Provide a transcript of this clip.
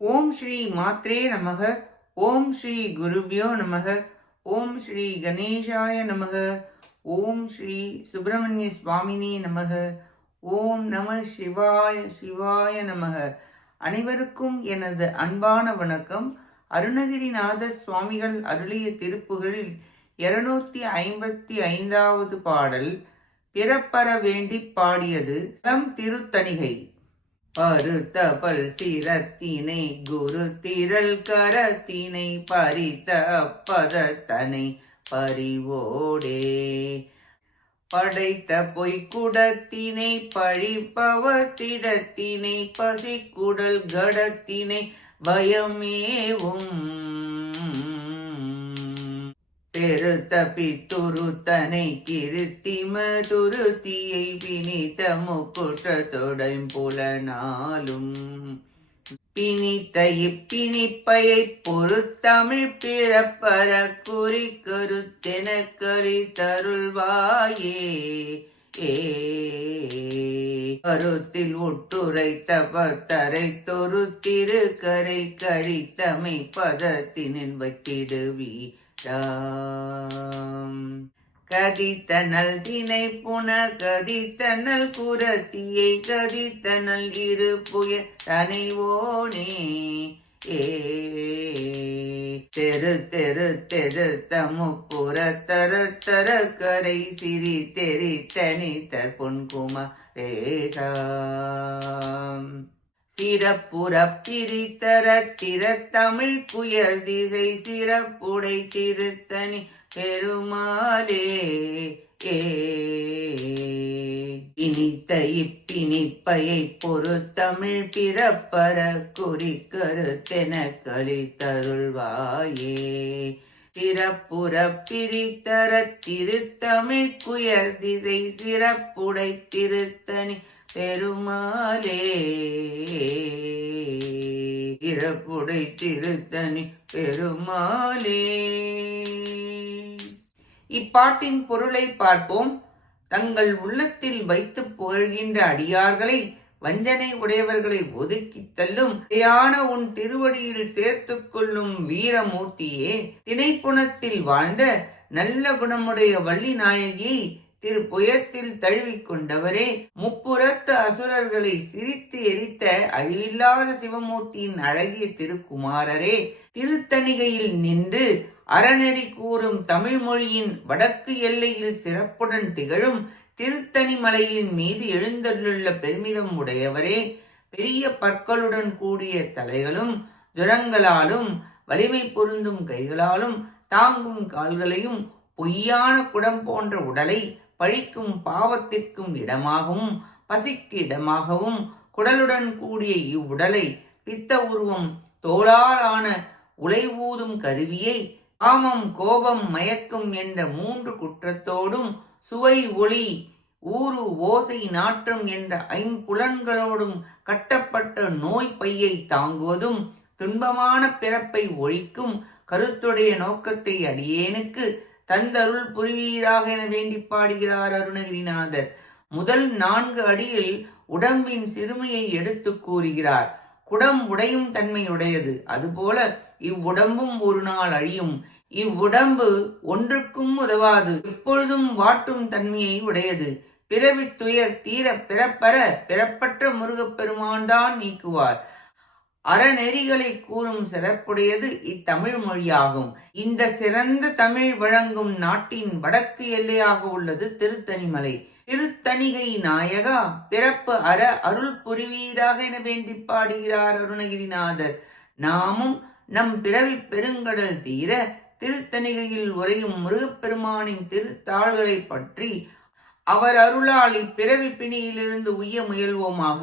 ஓம் ஸ்ரீ மாத்ரே நமக. ஓம் ஸ்ரீ குருபியோ நமக. ஓம் ஸ்ரீ கணேஷாய நமக. ஓம் ஸ்ரீ சுப்பிரமணிய சுவாமினே நமக. ஓம் நம சிவாய சிவாய நமக. அனைவருக்கும் எனது அன்பான வணக்கம். அருணகிரிநாத சுவாமிகள் அருளிய திருப்புகளில் இருநூத்தி ஐம்பத்தி ஐந்தாவது பாடல் பிறப்பற வேண்டி பாடியது தம் திருத்தணிகை. பருத்த பல் சிரத்தினை குரு திரள் கரத்தினை பறித்த அப்பதத்தனை பறிவோடே. படைத்த பொய்க்குடத்தினை பழிப்பவத்திடத்தினை பசிக்குடல் கடத்தினை பயமேவும் பெருத்த பித்துருத்தனை கிருத்தி மதுருத்தியை பிணித்த முக்குற்றத்தொடை புலனாலும். பிணித்த இப்பிணிப்பையை பொறுத்தமிழ் பிறப்பற குறி கருத்தென கலி தருள்வாயே. ஏ. கருத்தில் ஒட்டுரைத்த பத்தரை தொரு திருக்கரை கழித்தமை பதத்தினில் வைத்திடுவி. கதித்தனல் தினை புனர் கதித்தனல் குரத்தியை கதித்தனல் இரு புய தனைவோனே ஏ தெரு தெரு தெருத்த முப்புற தர தர கரை சிரி தெரி தனித்த பொன்கும ரேசாம் சிறப்புற பிரித்தர திறத்தமிழ் புயல் திசை சிறப்புடை திருத்தணி பெருமாளே ஏ. இனித்த இப்பினிப்பையை பொறுத்தமிழ் பிறப்பற குறி கருத்தென கலி சிறப்புற பிரித்தர திருத்தமிழ் குயர் திசை சிறப்புடை திருத்தணி பெருமாளே இறப்புடை திருத்தனி பெருமாளே. இப்பாட்டின் பொருளை பார்ப்போம். தங்கள் உள்ளத்தில் வைத்து புகழ்கின்ற அடியார்களை வஞ்சனை உடையவர்களை ஒதுக்கி தள்ளும் நிலையான உன் திருவடியில் சேர்த்து கொள்ளும் வீரமூர்த்தியே திணைப்புணத்தில் வாழ்ந்த நல்ல குணமுடைய வள்ளி நாயகி திரு புயத்தில் தழுவிக் கொண்டவரே முப்புறத்து அசுரர்களை சிரித்து எரித்த அழிவில்லாத சிவமூர்த்தியின் அழகிய திருக்குமாரரே திருத்தணிகையில் நின்று அறநெறி கூறும் தமிழ் மொழியின் வடக்கு எல்லையில் சிறப்புடன் திகழும் திருத்தணிமலையின் மீது எழுந்தருளுள்ள பெருமிதம் உடையவரே பெரிய பற்களுடன் கூடிய தலைகளும் ஜுரங்களாலும் வலிமை பொருந்தும் கைகளாலும் தாங்கும் கால்களையும் பொய்யான குடம் போன்ற உடலை பழிக்கும் பாவத்திற்கும் இடமாகவும் பசிக்கு இடமாகவும் குடலுடன் கூடிய இவ்வுடலை பித்த உருவம் தோளாலான உலை ஊதும் கருவியை காமம் கோபம் மயக்கம் என்ற மூன்று குற்றத்தோடும் சுவை ஒளி ஊறு ஓசை நாற்றம் என்ற ஐம்புலன்களோடும் கட்டப்பட்ட நோய் பையை தாங்குவதும் துன்பமான பிறப்பை ஒழிக்கும் கருத்துடைய நோக்கத்தை அடியேனுக்கு தந்தருள் புரிவீராக என வேண்டி பாடுகிறார் அருணகிரிநாதர். முதல் நான்கு அடியில் உடம்பின் சிறுமையை எடுத்து கூறுகிறார். குடம் உடையும் தன்மை உடையது அதுபோல இவ்வுடம்பும் ஒரு நாள் அழியும். இவ்வுடம்பு ஒன்றுக்கும் உதவாது. எப்பொழுதும் வாட்டும் தன்மையை உடையது. பிறவி துயர் தீர பிறப்பற பிறப்பற்ற முருகப்பெருமான் தான் நீக்குவார். அறநெறிகளை கூறும் சிறப்புடையது இத்தமிழ் மொழியாகும். இந்த சிறந்த தமிழ் வழங்கும் நாட்டின் வடக்கு எல்லையாக உள்ளது திருத்தணிமலை. திருத்தணிகை நாயகா பிறப்பு அற அருள் புரிவீராக என வேண்டி பாடுகிறார் அருணகிரிநாதர். நாமும் நம் பிறவி பெருங்கடல் தீர திருத்தணிகையில் உரையும் முருகப்பெருமானின் திருத்தாள்களை பற்றி அவர் அருளால் இப்பிறவி பிணியிலிருந்து உய்ய முயல்வோமாக.